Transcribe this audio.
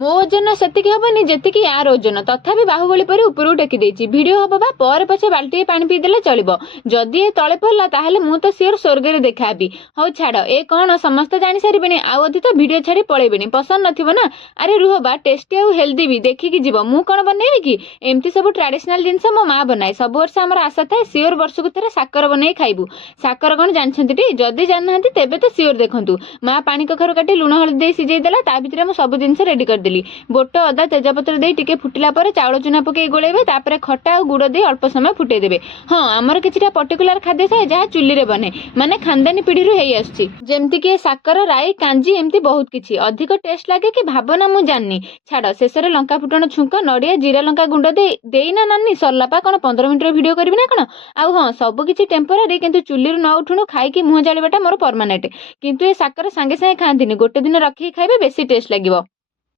ମୋ ଓଜନ ସେତିକି ହବନି ଯେତିକି ୟାର ଓଜନ, ତଥାପି ବାହୁବଳୀ ପରି ଉପରକୁ ଟେକି ଦେଇଛି। ଭିଡ଼ିଓ ହବ ବା, ପରେ ପଛେ ବାଲ୍ଟିଏ ପାଣି ପିଇଦେଲେ ଚଳିବ। ଯଦି ଏ ତଳେ ପଡ଼ିଲା ତାହେଲେ ମୁଁ ତ ସିଓର ସ୍ୱର୍ଗରେ ଦେଖାହେବି। ହଉ ଛାଡ଼, ଏ କ'ଣ ସମସ୍ତେ ଜାଣିସାରିବେଣି, ଆଉ ଅଧିକ ଭିଡ଼ିଓ ଛାଡ଼ି ପଳେଇବେଣି। ପସନ୍ଦ ନଥିବ ନା? ଆରେ ରୁହ ବା, ଟେଷ୍ଟି ଆଉ ହେଲ୍ଦି ବି, ଦେଖିକି ଯିବ। ମୁଁ କ'ଣ ବନେଇବି କି? ଏମିତି ସବୁ ଟ୍ରାଡିସନାଲ ଜିନିଷ ମୋ ମା ବନାଏ। ସବୁ ବର୍ଷ ଆମର ଆଶା ଥାଏ ସିଓର ବର୍ଷକୁ ଥରେ ସାକର ବନେଇ ଖାଇବୁ। ସାକର କ'ଣ ଜାଣିଛନ୍ତି ଟି? ଯଦି ଜାଣିନାହାନ୍ତି ତେବେ ତ ସିଓର ଦେଖନ୍ତୁ। ମା ପାଣି କଖାରୁ କାଟି ଲୁଣ ହଳଦୀ ଦେଇ ସିଝେଇ ଦେଲା, ତା ଭିତରେ ମୁଁ ସବୁ ଜିନିଷ ରେଡି କରିଦେଲି। ବୋଟ ଅଦା ତେଜପତ୍ର ଦେଇ ଟିକେ ଫୁଟିଲା ପରେ ଚାଉଳ ଚୁନା ପକେଇ ଗୋଳେଇବେ, ତାପରେ ଖଟା ଆଉ ଗୁଡ଼ ଦେଇ ଅଳ୍ପ ସମୟ ଫୁଟେଇ ଦେବେ। ହଁ, ଆମର କିଛିଟା ପର୍ଟିକୁଲାର ଖାଦ୍ୟ ଥାଏ ଯାହା ଚୁଲିରେ ବନେ, ମାନେ ଖାନଦାନୀ ପିଢ଼ିରୁ ହେଇ ଆସୁଛି। ଯେମିତିକି ସାକର, ରାଇ, କାଞ୍ଜି, ଏମିତି ବହୁତ କିଛି। ଅଧିକ ଟେଷ୍ଟ ଲାଗେ କି ଭାବନା ମୁଁ ଜାଣିନି। ଛାଡ଼, ଶେଷରେ ଲଙ୍କା ଫୁଟଣ ଛୁଙ୍କ, ନଡ଼ିଆ ଜିରା ଲଙ୍କା ଗୁଣ୍ଡ ଦେଇନା ନାନୀ ସରିଲା ପା। କ'ଣ 15 ମିନିଟର ଭିଡ଼ିଓ କରିବି ନା କ'ଣ? ଆଉ ହଁ, ସବୁ କିଛି ଟେମ୍ପୋରାରୀ, କିନ୍ତୁ ଚୁଲିରୁ ନ ଉଠୁଣୁ ଖାଇକି ମୁହଁ ଜାଳିବାଟା ମୋର ପରମାନେଣ୍ଟ। କିନ୍ତୁ ଏ ସାକର ସାଙ୍ଗେ ସାଙ୍ଗେ ଖାଆନ୍ତିନି, ଗୋଟେ ଦିନ ରଖିକି ଖାଇବେ, ବେଶୀ ଟେଷ୍ଟ ଲାଗିବ।